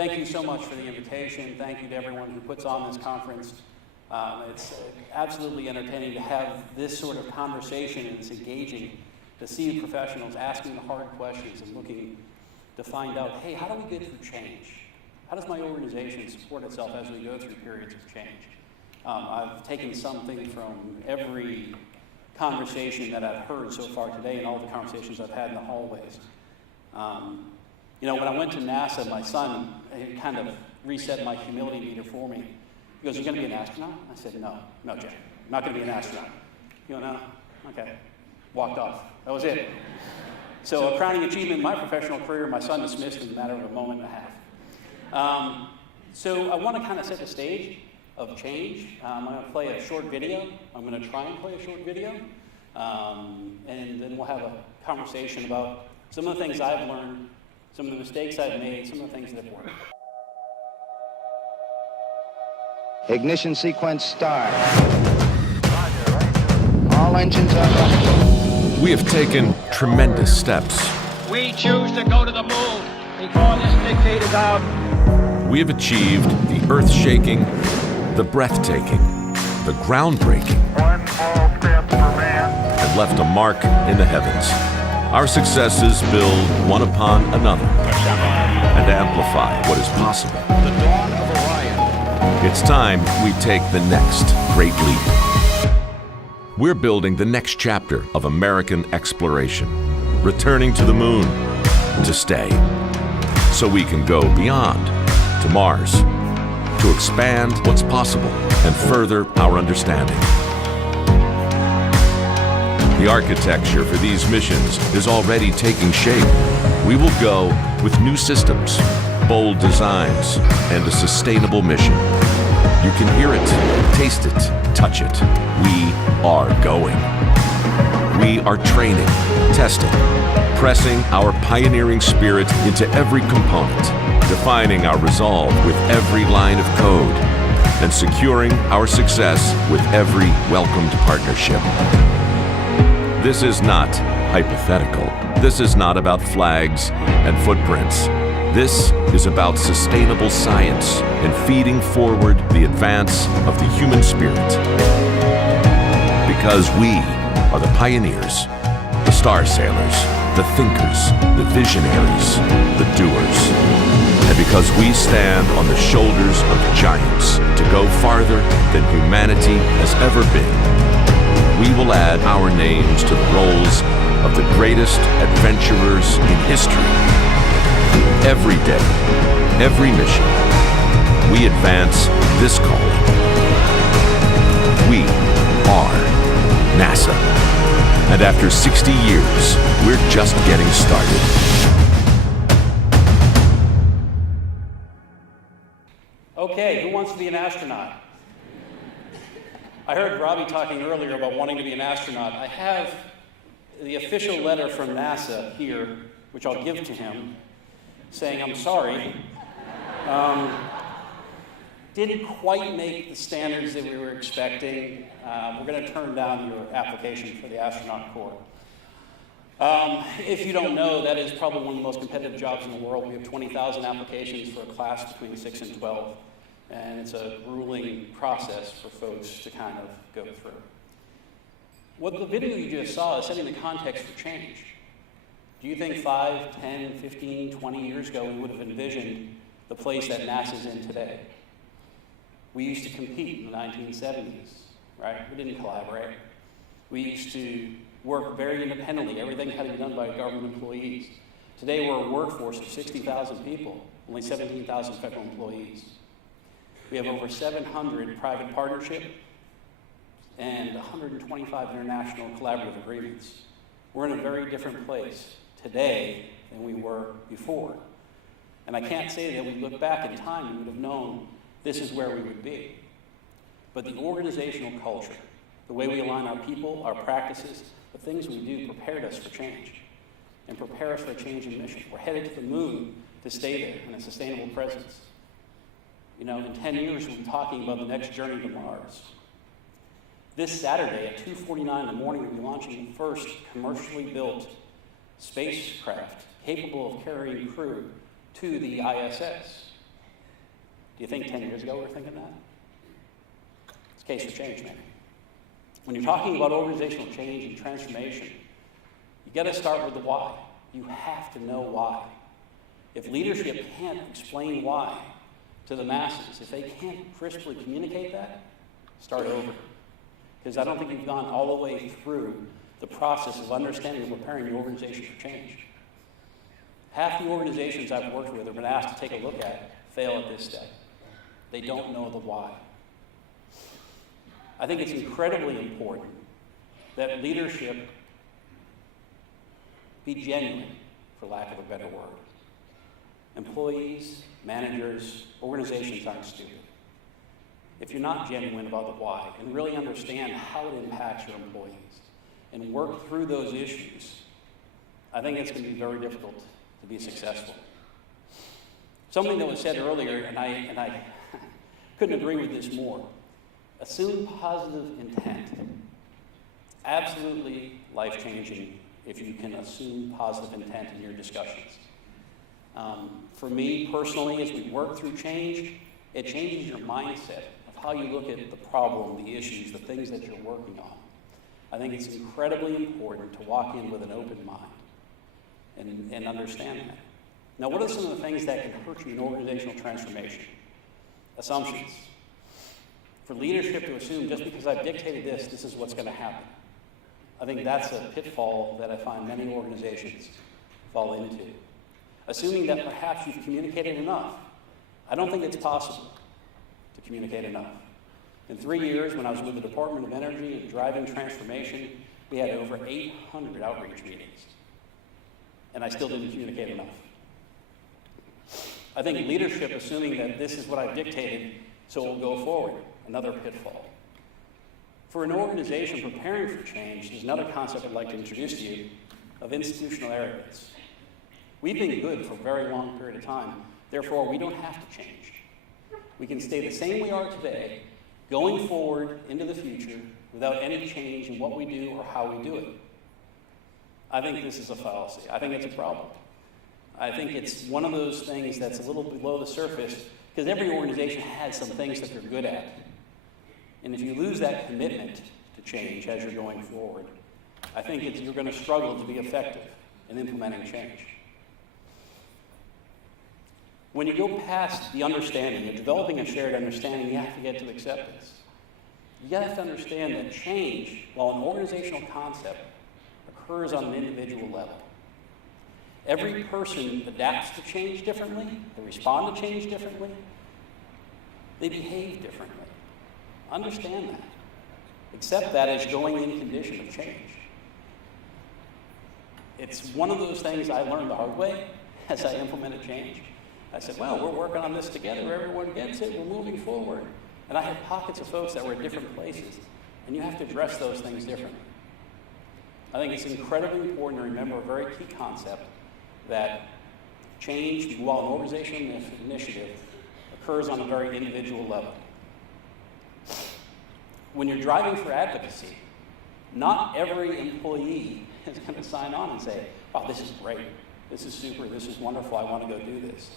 Thank you so much for the invitation. Thank you to everyone who puts on this conference. It's absolutely entertaining to have this sort of conversation, and it's engaging to see professionals asking the hard questions and looking to find out, hey, how do we get through change? How does my organization support itself as we go through periods of change? I've taken something from every conversation that I've heard so far today and all the conversations I've had in the hallways. You know, when I went to NASA, my son kind of reset my humility meter for me. He goes, "You're going to be an astronaut?" I said, no, Jay, I'm not going to be an astronaut. You know, okay. Walked off. That was it. So a crowning achievement in my professional career, my son dismissed in a matter of a moment and a half. So I want to kind of set the stage of change. I'm going to play a short video. I'm going to try and play a short video. And then we'll have a conversation about some of the things I've learned, some of the mistakes I've made, some of the things that have worked. Ignition sequence start. All engines are running. We have taken tremendous steps. We choose to go to the moon before this decade is out. We have achieved the earth-shaking, the breathtaking, the groundbreaking, One small step for man, and left a mark in the heavens. Our successes build one upon another and amplify what is possible. The dawn of Orion. It's time we take the next great leap. We're building the next chapter of American exploration, returning to the moon to stay, so we can go beyond to Mars, to expand what's possible and further our understanding. The architecture for these missions is already taking shape. We will go with new systems, bold designs, and a sustainable mission. You can hear it, taste it, touch it. We are going. We are training, testing, pressing our pioneering spirit into every component, defining our resolve with every line of code, and securing our success with every welcomed partnership. This is not hypothetical. This is not about flags and footprints. This is about sustainable science and feeding forward the advance of the human spirit. Because we are the pioneers, the star sailors, the thinkers, the visionaries, the doers. And because we stand on the shoulders of giants to go farther than humanity has ever been, we will add our names to the rolls of the greatest adventurers in history. Every day, every mission, we advance this calling. We are NASA. And after 60 years, we're just getting started. Okay, who wants to be an astronaut? I heard Robbie talking earlier about wanting to be an astronaut. I have the official letter from NASA here, which I'll give to him, saying, I'm sorry, didn't quite make the standards that we were expecting. We're going to turn down your application for the astronaut corps. If you don't know, that is probably one of the most competitive jobs in the world. We have 20,000 applications for a class between 6 and 12. And it's a grueling process for folks to kind of go through. What the video you just saw is setting the context for change. Do you think 5, 10, 15, 20 years ago we would have envisioned the place that NASA's in today? We used to compete in the 1970s, right? We didn't collaborate. We used to work very independently. Everything had to be done by government employees. Today we're a workforce of 60,000 people, only 17,000 federal employees. We have over 700 private partnership and 125 international collaborative agreements. We're in a very different place today than we were before. And I can't say that we look back in time, we would have known this is where we would be. But the organizational culture, the way we align our people, our practices, the things we do prepared us for change and prepare us for a change in mission. We're headed to the moon to stay there in a sustainable presence. You know, in 10 years, we'll be talking about the next journey to Mars. This Saturday at 2:49 in the morning, we'll be launching the first commercially built spacecraft capable of carrying crew to the ISS. Do you think 10 years ago we were thinking that? It's a case for change, man. When you're talking about organizational change and transformation, you got to start with the why. You have to know why. If leadership can't explain why to the masses, if they can't crisply communicate that, start over. Because I don't think you've gone all the way through the process of understanding and preparing your organization for change. Half the organizations I've worked with or been asked to take a look at fail at this step. They don't know the why. I think it's incredibly important that leadership be genuine, for lack of a better word. Employees, managers, organizations aren't stupid. If you're not genuine about the why and really understand how it impacts your employees and work through those issues, I think it's going to be very difficult to be successful. Something that was said earlier, and I couldn't agree with this more. Assume positive intent. Absolutely life-changing if you can assume positive intent in your discussions. For me personally, as we work through change, it changes your mindset of how you look at the problem, the issues, the things that you're working on. I think it's incredibly important to walk in with an open mind and understand that. Now, what are some of the things that can hurt you in organizational transformation? Assumptions. For leadership to assume just because I've dictated this is what's going to happen. I think that's a pitfall that I find many organizations fall into. Assuming that perhaps you've communicated enough. I don't think it's possible to communicate enough. In 3 years, when I was with the Department of Energy and driving transformation, we had over 800 outreach meetings. And I still didn't communicate enough. I think leadership, assuming that this is what I've dictated, so we'll go forward, another pitfall. For an organization preparing for change, there's another concept I'd like to introduce to you of institutional arrogance. We've been good for a very long period of time, therefore we don't have to change. We can stay the same we are today, going forward into the future without any change in what we do or how we do it. I think this is a fallacy. I think it's a problem. I think it's one of those things that's a little below the surface because every organization has some things that they're good at. And if you lose that commitment to change as you're going forward, I think you're going to struggle to be effective in implementing change. When you go past the understanding, you're developing a shared understanding, you have to get to acceptance. You have to understand that change, while an organizational concept, occurs on an individual level. Every person adapts to change differently, they respond to change differently, they behave differently. Understand that. Accept that as going in condition of change. It's one of those things I learned the hard way as I implemented change. I said, well, we're working on this together, everyone gets it, we're moving forward. And I had pockets of folks that were at different places, and you have to address those things differently. I think it's incredibly important to remember a very key concept that change, while an organizational initiative, occurs on a very individual level. When you're driving for advocacy, not every employee is going to sign on and say, oh, this is great, this is super, this is wonderful, I want to go do this.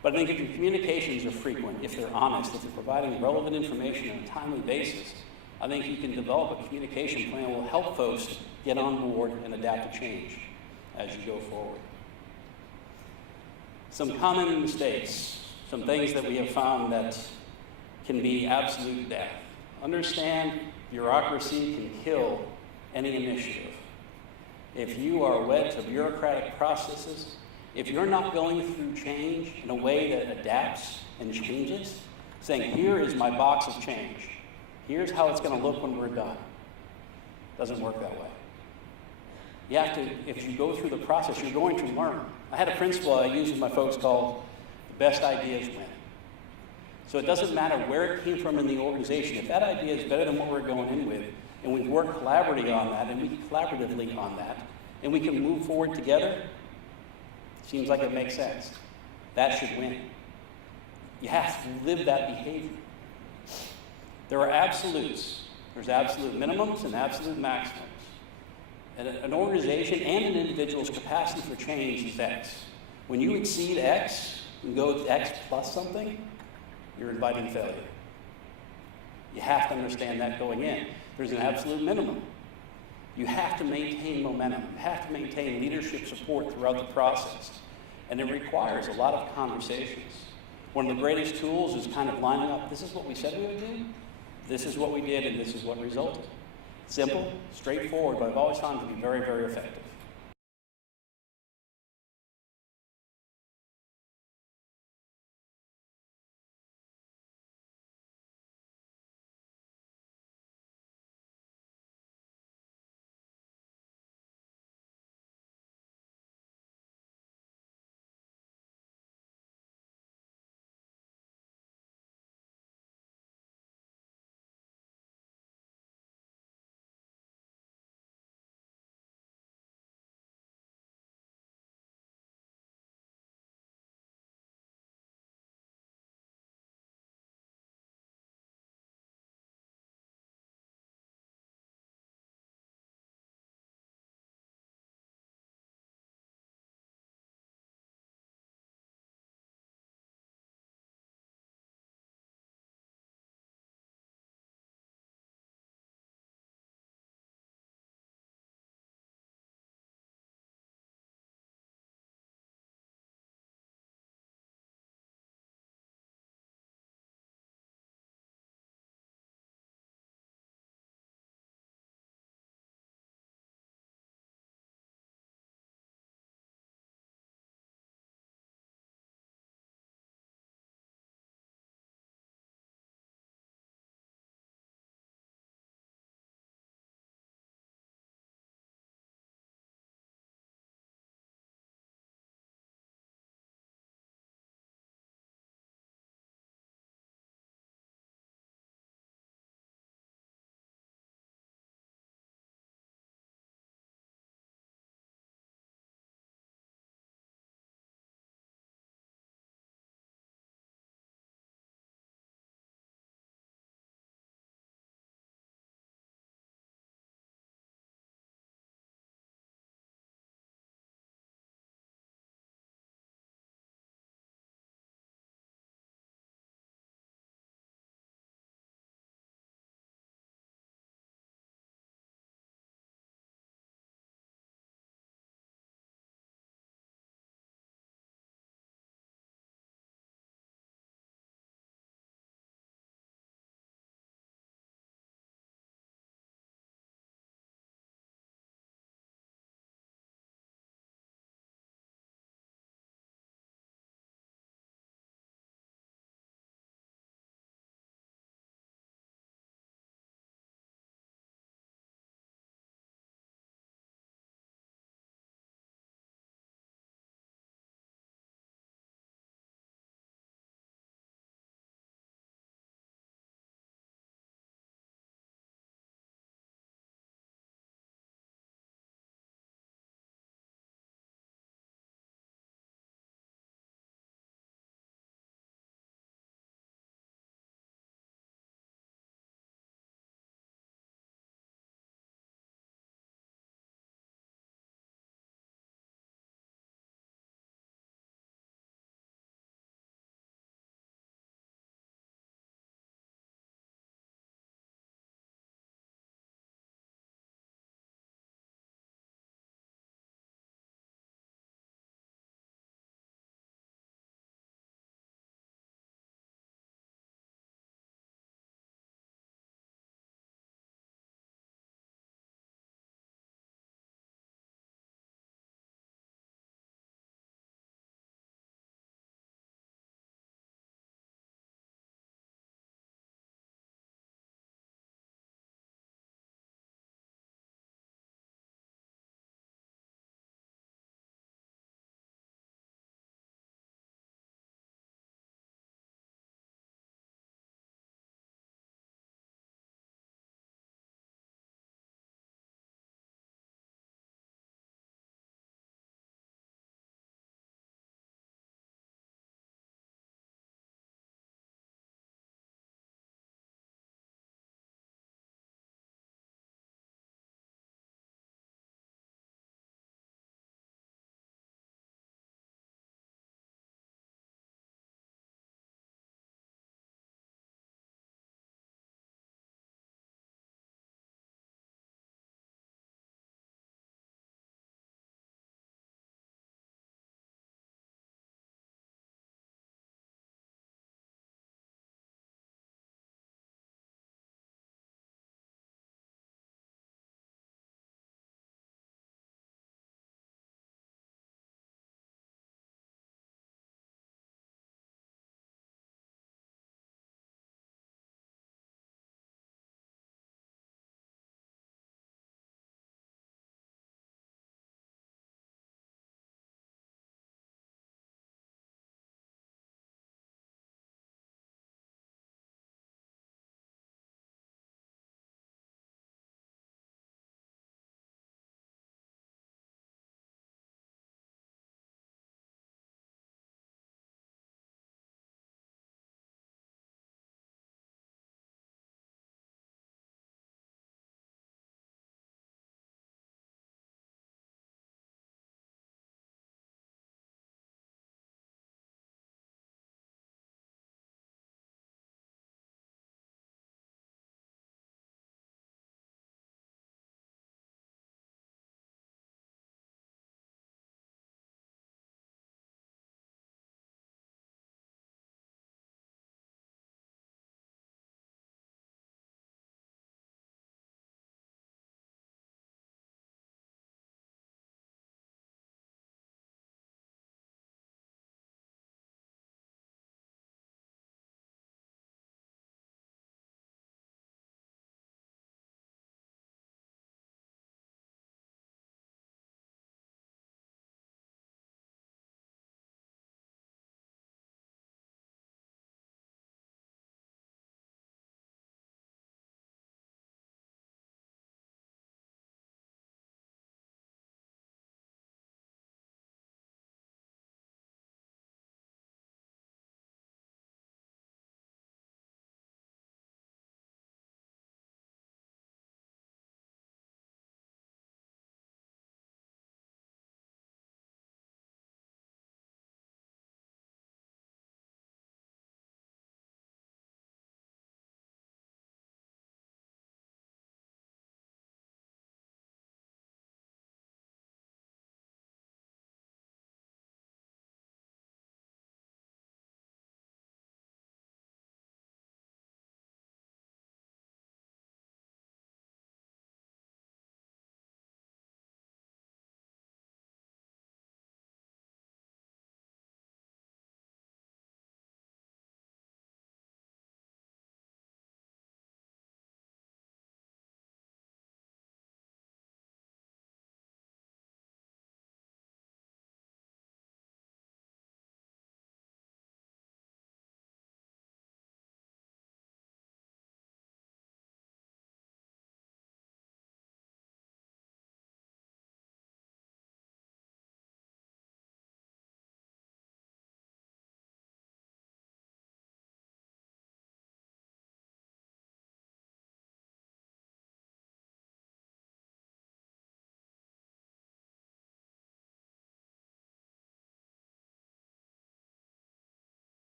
But I think if your communications are frequent, if they're honest, if you're providing relevant information on a timely basis, I think you can develop a communication plan that will help folks get on board and adapt to change as you go forward. Some common mistakes, some things that we have found that can be absolute death. Understand bureaucracy can kill any initiative. If you are wed to bureaucratic processes, if you're not going through change in a way that adapts and changes, saying, here is my box of change, here's how it's going to look when we're done, doesn't work that way. You have to, if you go through the process, you're going to learn. I had a principle I use with my folks called the best ideas win. So it doesn't matter where it came from in the organization. If that idea is better than what we're going in with, and we work collaboratively on that, and we can move forward together, seems like it makes sense. That should win. You have to live that behavior. There are absolutes. There's absolute minimums and absolute maximums. And an organization and an individual's capacity for change is X. When you exceed X and go to X plus something, you're inviting failure. You have to understand that going in. There's an absolute minimum. You have to maintain momentum. You have to maintain leadership support throughout the process. And it requires a lot of conversations. One of the greatest tools is kind of lining up, this is what we said we would do, this is what we did, and this is what resulted. Simple, straightforward, but I've always found it to be very, very effective.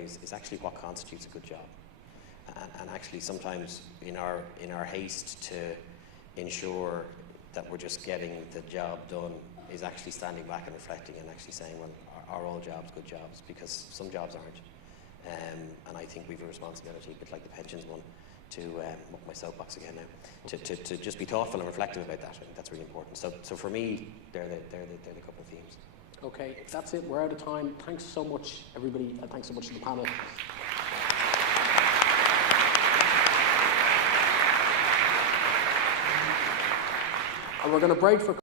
lives is actually what constitutes a good job. And actually sometimes in our haste to ensure that we're just getting the job done is actually standing back and reflecting and actually saying, well, are all jobs good jobs? Because some jobs aren't. And I think we've a responsibility, a bit like the pensions one, to muck my soapbox again now, to just be thoughtful and reflective about that. I think that's really important. So for me, they're the couple of themes. Okay, that's it. We're out of time. Thanks so much, everybody, and thanks so much to the panel. And we're going to break for